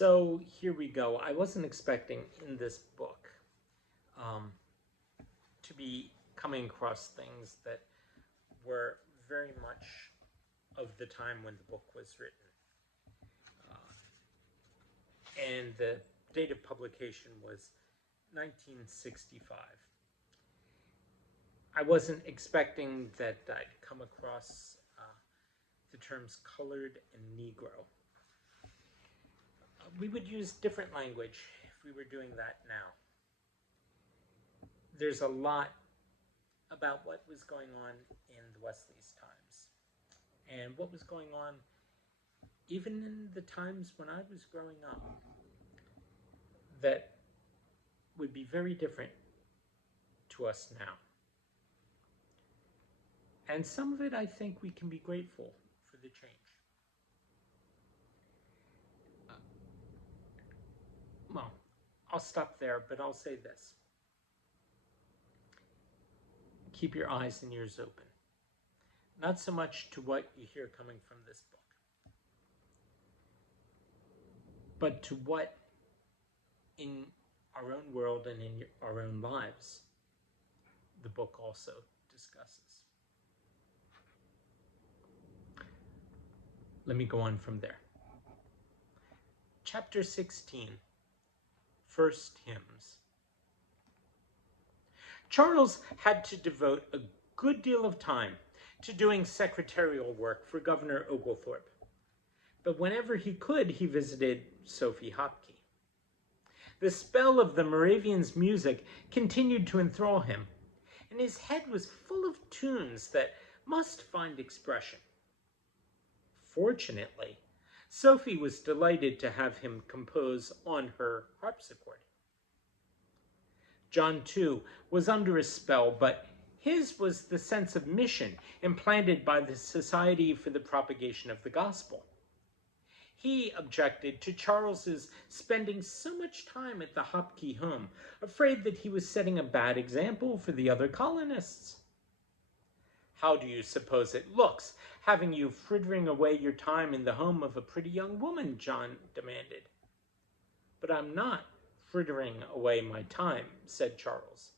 So here we go. I wasn't expecting in this book um, to be coming across things that were very much of the time when the book was written. And the date of publication was 1965. I wasn't expecting that I'd come across the terms colored and Negro. We would use different language if we were doing that now. There's a lot about what was going on in the Wesley's times and what was going on even in the times when I was growing up that would be very different to us now. And some of it, I think, we can be grateful for the change. Well, I'll stop there, but I'll say this. Keep your eyes and ears open. Not so much to what you hear coming from this book, but to what in our own world and in our own lives the book also discusses. Let me go on from there. Chapter 16, First Hymns. Charles had to devote a good deal of time to doing secretarial work for Governor Oglethorpe, but whenever he could, he visited Sophie Hopke. The spell of the Moravian's music continued to enthrall him, and his head was full of tunes that must find expression. Fortunately, Sophie was delighted to have him compose on her harpsichord. John, too, was under a spell, but his was the sense of mission implanted by the Society for the Propagation of the Gospel. He objected to Charles's spending so much time at the Hopke home, afraid that he was setting a bad example for the other colonists. "How do you suppose it looks, having you frittering away your time in the home of a pretty young woman?" John demanded. "But I'm not frittering away my time," said Charles.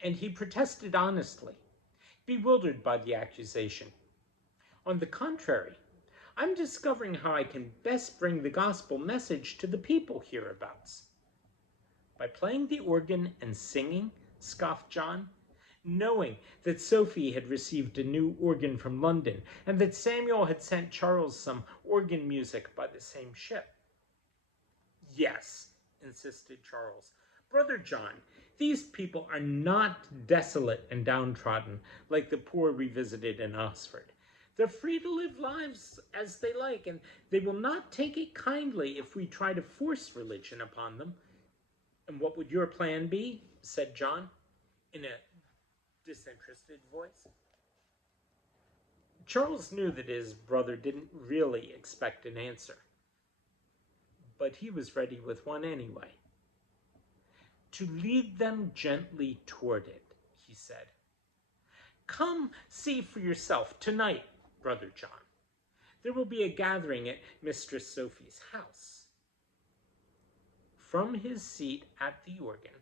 And he protested honestly, bewildered by the accusation. "On the contrary, I'm discovering how I can best bring the gospel message to the people hereabouts." "By playing the organ and singing?" scoffed John, knowing that Sophie had received a new organ from London and that Samuel had sent Charles some organ music by the same ship. "Yes," insisted Charles. "Brother John, these people are not desolate and downtrodden like the poor we visited in Oxford. They're free to live lives as they like, and they will not take it kindly if we try to force religion upon them." "And what would your plan be?" said John, in a disinterested voice. Charles knew that his brother didn't really expect an answer, but he was ready with one anyway. "To lead them gently toward it," he said. "Come see for yourself tonight, Brother John. There will be a gathering at Mistress Sophie's house." From his seat at the organ,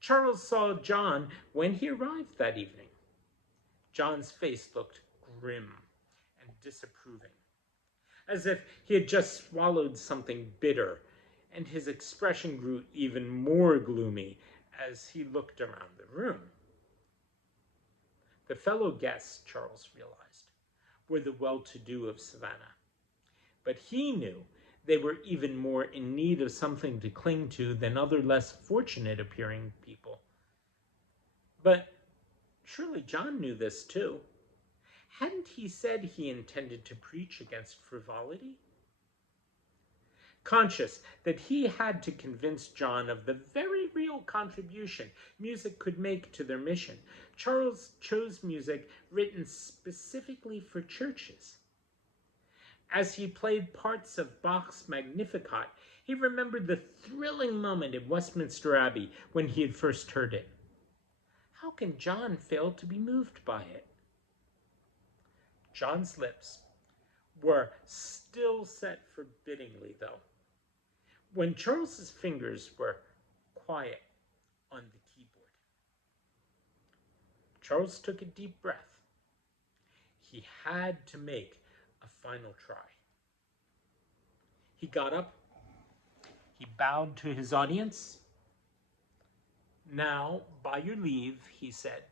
Charles saw John when he arrived that evening. John's face looked grim and disapproving, as if he had just swallowed something bitter, and his expression grew even more gloomy as he looked around the room. The fellow guests, Charles realized, were the well-to-do of Savannah, but he knew they were even more in need of something to cling to than other less fortunate-appearing people. But surely John knew this too. Hadn't he said he intended to preach against frivolity? Conscious that he had to convince John of the very real contribution music could make to their mission, Charles chose music written specifically for churches. As he played parts of Bach's Magnificat, he remembered the thrilling moment in Westminster Abbey when he had first heard it. How can John fail to be moved by it? John's lips were still set forbiddingly, though, When Charles's fingers were quiet on the keyboard, Charles took a deep breath. He had to make a final try. He got up, he bowed to his audience. "Now, by your leave," he said,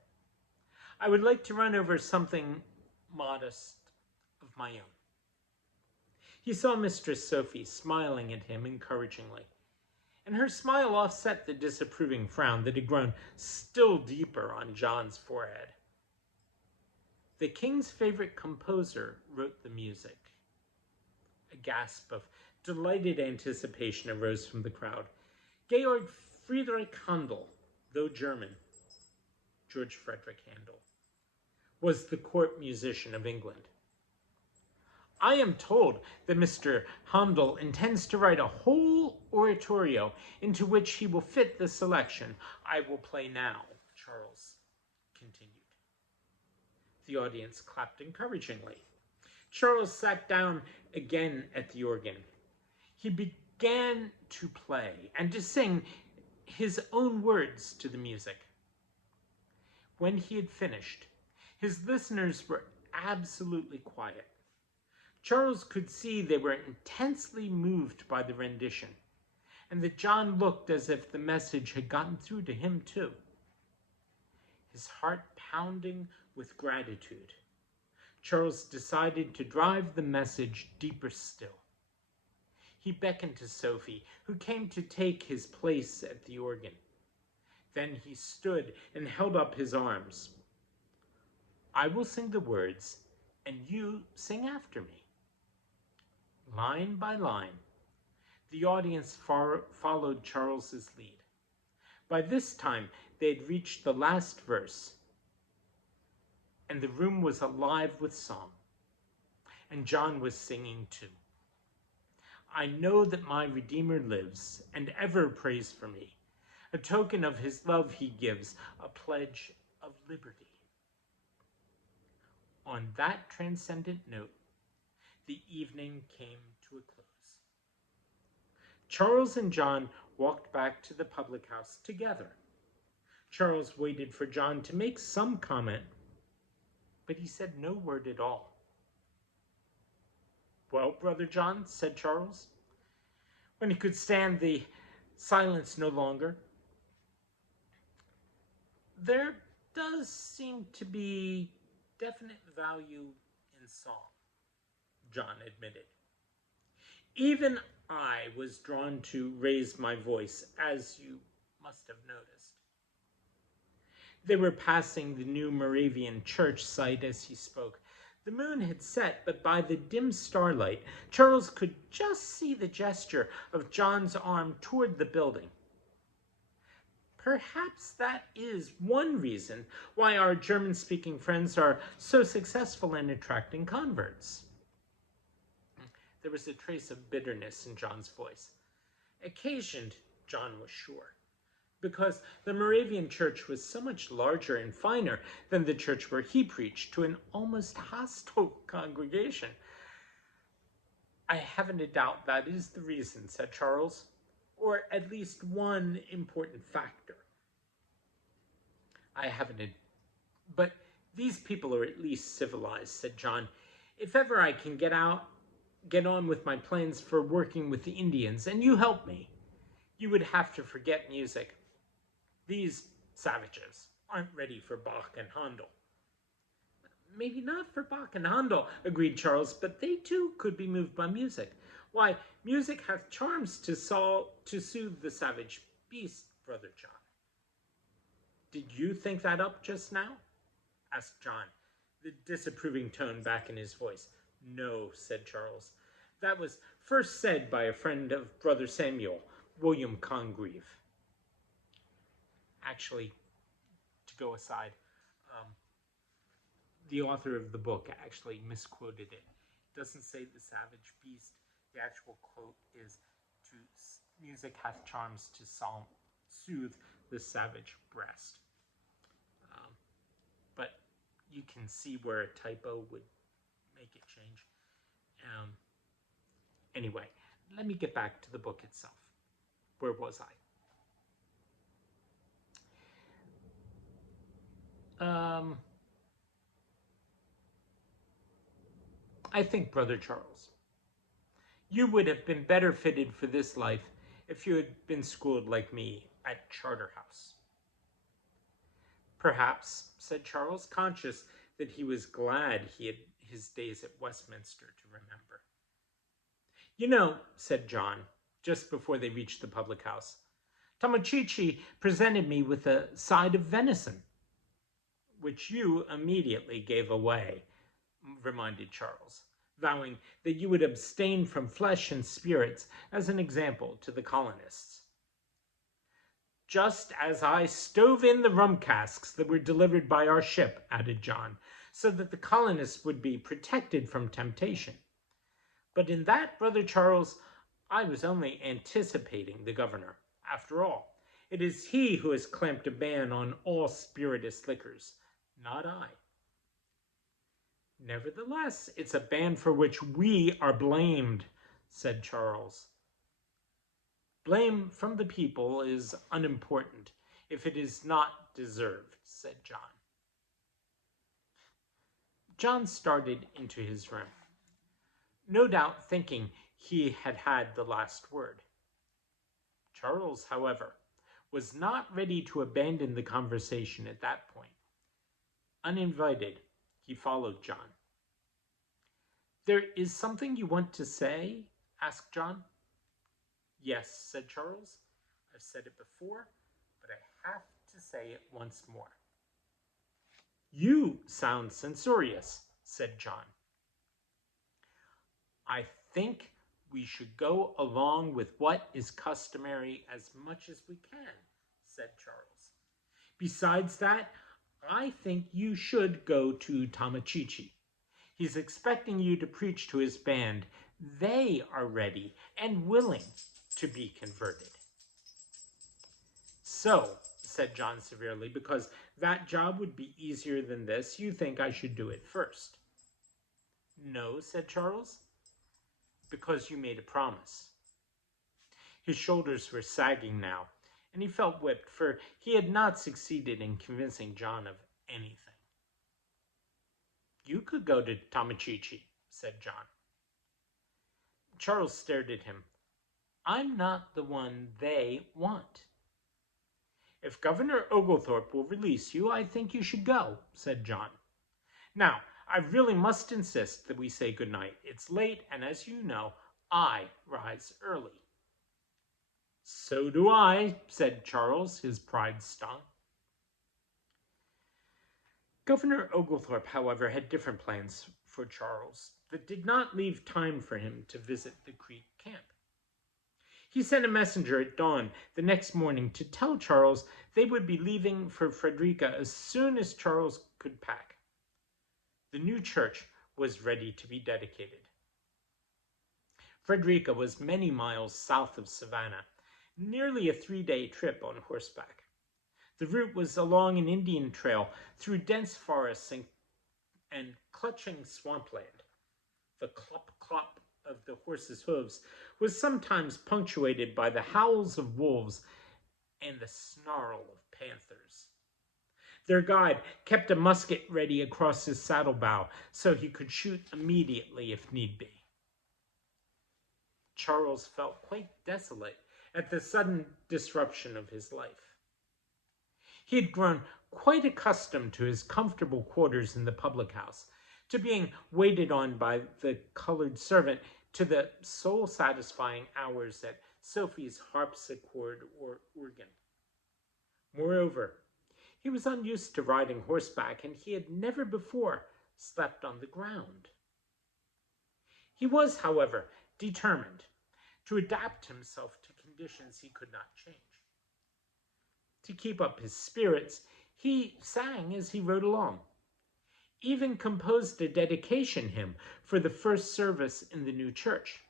"I would like to run over something modest of my own." He saw Mistress Sophie smiling at him encouragingly, and her smile offset the disapproving frown that had grown still deeper on John's forehead. "The king's favorite composer wrote the music." A gasp of delighted anticipation arose from the crowd. "Georg Friedrich Handel, though German, George Frederick Handel, was the court musician of England. I am told that Mr. Handel intends to write a whole oratorio into which he will fit the selection I will play now," Charles continued. The audience clapped encouragingly. Charles sat down again at the organ. He began to play and to sing his own words to the music. When he had finished, his listeners were absolutely quiet. Charles could see they were intensely moved by the rendition, and that John looked as if the message had gotten through to him too. His heart pounding with gratitude, Charles decided to drive the message deeper still. He beckoned to Sophie, who came to take his place at the organ. Then he stood and held up his arms. "I will sing the words, and you sing after me." Line by line, the audience followed Charles's lead. By this time, they had reached the last verse, and the room was alive with song, and John was singing too. "I know that my Redeemer lives, and ever prays for me. A token of his love he gives, a pledge of liberty." On that transcendent note, the evening came to a close. Charles and John walked back to the public house together. Charles waited for John to make some comment, but he said no word at all. "Well, Brother John," said Charles, when he could stand the silence no longer, "there does seem to be definite value in song," John admitted. "Even I was drawn to raise my voice, as you must have noticed." They were passing the new Moravian church site as he spoke. The moon had set, but by the dim starlight, Charles could just see the gesture of John's arm toward the building. Perhaps that is one reason why our German-speaking friends are so successful in attracting converts. There was a trace of bitterness in John's voice. Occasioned, John was sure, because the Moravian church was so much larger and finer than the church where he preached to an almost hostile congregation. "I haven't a doubt that is the reason," said Charles, "or at least one important factor." But these people are at least civilized," said John. "If ever I can get on with my plans for working with the Indians, and you help me, you would have to forget music. These savages aren't ready for Bach and Handel." "Maybe not for Bach and Handel," agreed Charles, "but they too could be moved by music. Why, music hath charms to soothe the savage beast, Brother John." "Did you think that up just now?" asked John, the disapproving tone back in his voice. "No," said Charles. "That was first said by a friend of Brother Samuel, William Congreve." Actually, to go aside, the author of the book actually misquoted it. It doesn't say the savage beast. The actual quote is, "Music hath charms to soothe the savage breast." But you can see where a typo would make it change. Anyway, let me get back to the book itself. Where was I? I think, Brother Charles, you would have been better fitted for this life if you had been schooled like me at Charterhouse. Perhaps, said Charles, conscious that he was glad he had his days at Westminster to remember. You know, said John, just before they reached the public house, Tomochichi presented me with a side of venison, which you immediately gave away, reminded Charles, vowing that you would abstain from flesh and spirits as an example to the colonists. Just as I stove in the rum casks that were delivered by our ship, added John, so that the colonists would be protected from temptation. But in that, Brother Charles, I was only anticipating the governor. After all, it is he who has clamped a ban on all spirituous liquors, not I. Nevertheless, it's a ban for which we are blamed, said Charles. Blame from the people is unimportant if it is not deserved, said John. John started into his room, no doubt thinking he had had the last word. Charles, however, was not ready to abandon the conversation at that point. Uninvited, he followed John. There is something you want to say? Asked John. Yes, said Charles. I've said it before, but I have to say it once more. You sound censorious, said John. I think we should go along with what is customary as much as we can, said Charles. Besides that, I think you should go to Tomochichi. He's expecting you to preach to his band. They are ready and willing to be converted. So, said John severely, because that job would be easier than this, you think I should do it first. No, said Charles, because you made a promise. His shoulders were sagging now, and he felt whipped, for he had not succeeded in convincing John of anything. You could go to Tomochichi, said John. Charles stared at him. I'm not the one they want. If Governor Oglethorpe will release you, I think you should go, said John. Now, I really must insist that we say good night. It's late, and as you know, I rise early. So do I, said Charles, his pride stung. Governor Oglethorpe, however, had different plans for Charles that did not leave time for him to visit the Creek camp. He sent a messenger at dawn the next morning to tell Charles they would be leaving for Frederica as soon as Charles could pack. The new church was ready to be dedicated. Frederica was many miles south of Savannah, nearly a 3-day trip on horseback. The route was along an Indian trail through dense forests and clutching swampland. The clop-clop of the horses' hooves was sometimes punctuated by the howls of wolves and the snarl of panthers. Their guide kept a musket ready across his saddle-bow so he could shoot immediately if need be. Charles felt quite desolate at the sudden disruption of his life. He had grown quite accustomed to his comfortable quarters in the public house, to being waited on by the colored servant, to the soul-satisfying hours at Sophie's harpsichord or organ. Moreover, he was unused to riding horseback, and he had never before slept on the ground. He was, however, determined to adapt himself to conditions he could not change. To keep up his spirits, he sang as he rode along, even composed a dedication hymn for the first service in the new church.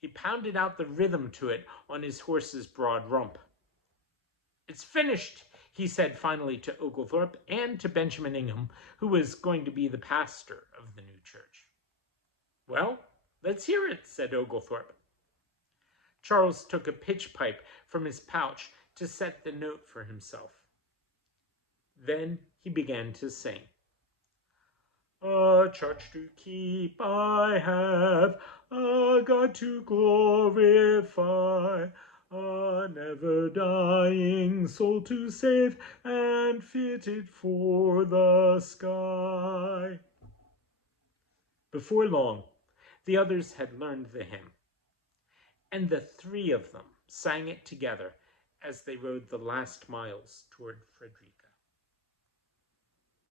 He pounded out the rhythm to it on his horse's broad rump. It's finished, he said finally to Oglethorpe and to Benjamin Ingham, who was going to be the pastor of the new church. Well, let's hear it, said Oglethorpe. Charles took a pitch pipe from his pouch to set the note for himself. Then he began to sing. A church to keep I have, a God to glorify, a never-dying soul to save, and fitted for the sky. Before long, the others had learned the hymn, and the three of them sang it together as they rode the last miles toward Fredericksburg.